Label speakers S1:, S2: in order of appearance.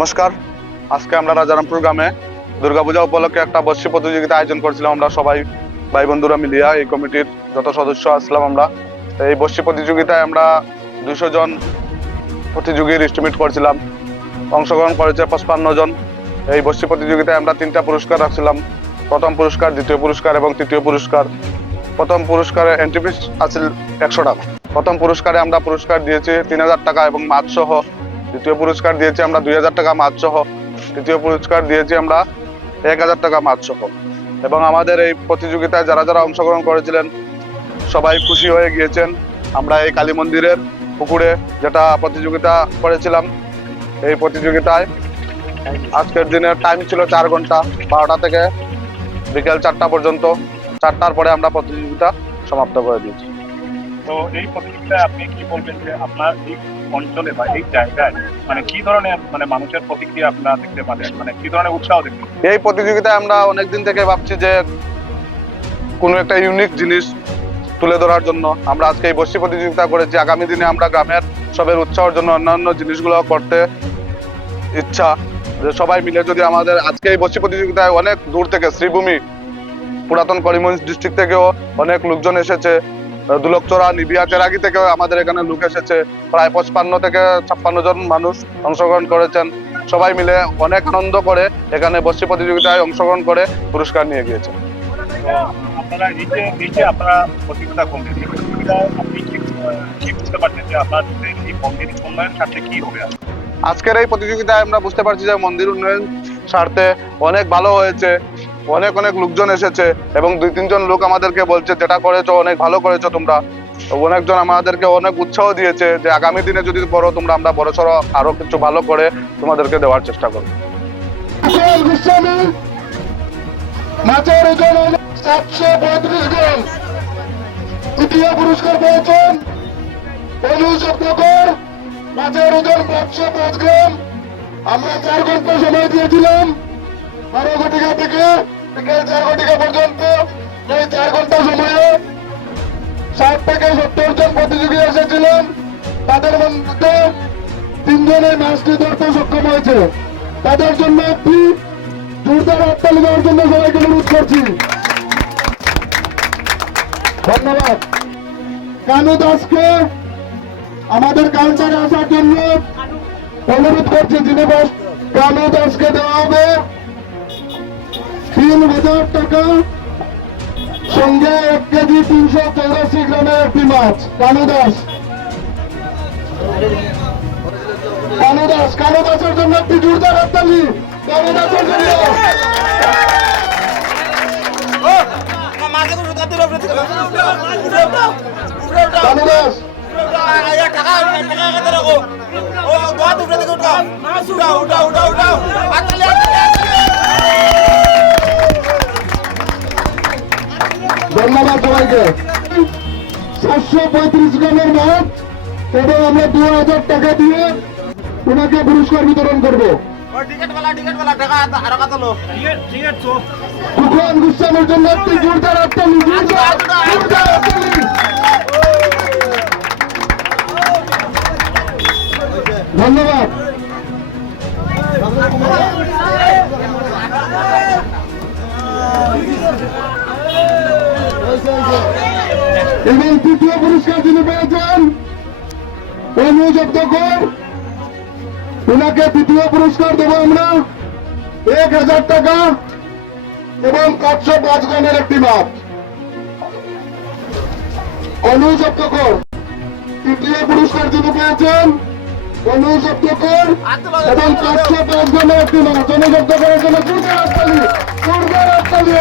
S1: নমস্কার। আজকে আমরা রাজারামপুর গ্রামে দুর্গাপূজা উপলক্ষে একটা বর্ষি প্রতিযোগিতা আয়োজন করেছিলাম আমরা সবাই, ভাই বন্ধুরা মিলিয়া, এই কমিটির যত সদস্য আসলাম আমরা। এই বর্ষি প্রতিযোগিতায় আমরা দুশো জন প্রতিযোগীর এস্টিমেট করছিলাম। অংশগ্রহণ করেছে পঁচপান্ন জন। এই বর্ষি প্রতিযোগিতায় আমরা তিনটা পুরস্কার রাখছিলাম। প্রথম পুরস্কার, দ্বিতীয় পুরস্কার এবং তৃতীয় পুরস্কার। প্রথম পুরস্কারে এন্ট্রি ফিস আছিল একশো টাকা। প্রথম পুরস্কারে আমরা পুরস্কার দিয়েছি তিন হাজার টাকা এবং মাছ সহ দ্বিতীয় পুরস্কার দিয়েছি আমরা দুই হাজার টাকা মাছ সহ। তৃতীয় পুরস্কার দিয়েছি আমরা এক হাজার টাকা মাছ সহ। এবং আমাদের এই প্রতিযোগিতায় যারা যারা অংশগ্রহণ করেছিলেন, সবাই খুশি হয়ে গিয়েছেন। আমরা এই কালী মন্দিরের পুকুরে যেটা প্রতিযোগিতা করেছিলাম, এই প্রতিযোগিতায় আজকের দিনের টাইম ছিল চার ঘণ্টা, বারোটা থেকে বিকেল চারটা পর্যন্ত। চারটার পরে আমরা প্রতিযোগিতা সমাপ্ত করে দিয়েছি।
S2: তো এই প্রতিযোগিতায় আপনি কি বলবেন যে আপনার এই অঞ্চলে বা এই জায়গায় মানে কি ধরনের মানে মানুষের প্রতিক্রিয়া আপনারা দেখতে পারেন মানে কি ধরনের উৎসাহ দেখতে
S1: এই প্রতিযোগিতায় আমরা অনেকদিন থেকে ভাবছি যে কোনো একটা ইউনিক জিনিস তুলে ধরার জন্য। আমরা আজকে এই বর্ষি প্রতিযোগিতা করেছি। আগামী দিনে আমরা গ্রামের সবের উৎসাহের জন্য অন্যান্য জিনিসগুলো করতে ইচ্ছা। যে সবাই মিলে যদি আমাদের আজকে এই বর্ষি প্রতিযোগিতায় অনেক দূর থেকে, শ্রীভূমি, পুরাতন করিমগঞ্জ ডিস্ট্রিক্ট থেকেও অনেক লোকজন এসেছে দুলকচড়া নিবিয়া চেরাগি থেকেও আমাদের এখানে লোক এসেছে। প্রায় পঁচপান্ন থেকে ছাপ্পান্ন জন মানুষ অংশগ্রহণ করেছেন। সবাই মিলে অনেক আনন্দ করে এখানে বর্ষি প্রতিযোগিতায় অংশগ্রহণ করে পুরস্কার নিয়ে গিয়েছে
S2: তো আপনারা এই যে এই যে আপনারা প্রতিযোগিতা করলেন এই প্রতিযোগিতায় আপনি কি বুঝতে পারছেন যে আপনাদের এই মন্দির উন্নয়ন স্বার্থে কি হবে?
S1: আজকের এই প্রতিযোগিতায় আমরা বুঝতে পারছি যে মন্দির উন্নয়ন স্বার্থে অনেক ভালো হয়েছে। অনেক অনেক লোকজন এসেছে এবং দুই, তিনজন লোক আমাদেরকে বলছে, যেটা করেছ, অনেক ভালো করেছ তোমরা। অনেকজন আমাদেরকে অনেক উৎসাহ দিয়েছে যে আগামী দিনে যদি করো তোমরা আমরা বড় সড়ো আরও কিছু ভালো করে তোমাদেরকে দেওয়ার চেষ্টা করব।
S3: আমরা চার ঘণ্টা সময় দিয়েছিলাম। থেকে বিকেল চার ঘটিকা পর্যন্ত, এই চার ঘণ্টা সময়ে ষাট থেকে সত্তর জন প্রতিযোগী এসেছিলেন। তাদের মধ্যে তিনজনের মাছটি ধরতে সক্ষম হয়েছে। তাদের জন্য একটি জোরদার হাততালি দেওয়ার জন্য সবাইকে অনুরোধ করছি। ধন্যবাদ। কানু দাসকে আমাদের কালচারে আসার জন্য অনুরোধ করছি, যিনি কানু দাসকে দেওয়া হবে। তিন হাজার টাকা। সঙ্গে এক কেজি তিনশো চৌরাশি গ্রামের একটি মাছ কানু দাস কানু দাস কানু দাসের জন্য একটি জোরদার হাততালি। কানু দাসের জন্য কানু দাস ধন্যবাদ সবাইকে সাতশো পঁয়ত্রিশ গ্রামের মাছ এবং আমরা দু হাজার টাকা দিয়ে ওনাকে পুরস্কার বিতরণ করব। জন্য এবং তৃতীয় পুরস্কার যিনি পেয়েছেন অনুযুক্তকর ওনাকে তৃতীয় পুরস্কার দেবো আমরা। এক হাজার টাকা এবং পাঁচশো পাঁচ গ্রামের একটি মাপ। মাছ অনুযুক্তকর তৃতীয় পুরস্কার যিনি পেয়েছেন অনুযুক্তকর এবং পাঁচশো পাঁচ গ্রামের একটি জন্য জোরদার হাততালি জোরদার হাততালি